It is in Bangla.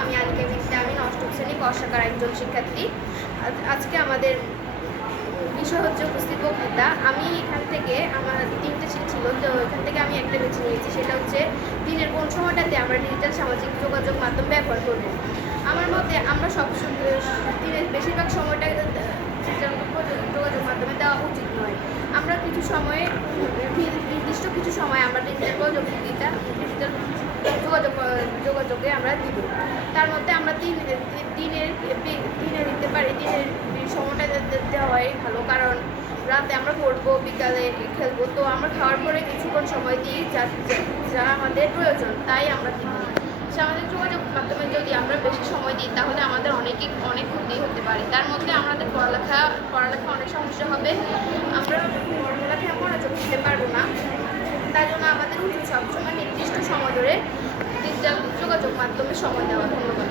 আমি আলিকা বিদ্যা আমি অষ্টম শ্রেণি কষাকার একজন শিক্ষার্থী। আজ- আজকে আমাদের বিষয় হচ্ছে উপস্থিত বক্তৃতা আমি এখান থেকে আমার তিনটে শীট ছিল, তো এখান থেকে আমি একটা বেছে নিয়েছি, সেটা হচ্ছে দিনের কোন সময়টাতে আমরা ডিজিটাল সামাজিক যোগাযোগ মাধ্যম ব্যবহার করব। আমার মতে আমরা সব দিনের বেশিরভাগ সময়টা ডিজিটাল যোগাযোগ মাধ্যমে দেওয়া উচিত নয়। আমরা কিছু সময়ে, নির্দিষ্ট কিছু সময় আমরা ডিজিটাল যোগাযোগ যোগাযোগে আমরা দিব। তার মধ্যে আমরা দিন দিনের দিনে দিতে পারি। দিনের সময়টা দেওয়াই ভালো, কারণ রাতে আমরা পড়ব, বিকালে খেলব। তো আমরা খাওয়ার পরে কিছুক্ষণ সময় দিই যা যা আমাদের প্রয়োজন, তাই আমরা দিব। সামাজিক যোগাযোগ মাধ্যমে যদি আমরা বেশি সময় দিই, তাহলে আমাদের অনেকই অনেক ক্ষতি হতে পারে। তার মধ্যে আমাদের পড়ালেখা পড়ালেখা অনেক সমস্যা হবে। আমরা পড়ালেখায় মনোযোগ দিতে পারব না তাই জন্য আমাদের উচিত সবসময় নির্দিষ্ট সময় ধরে ডিজিটাল যোগাযোগ মাধ্যমে সময় দেওয়া ধন্যবাদ।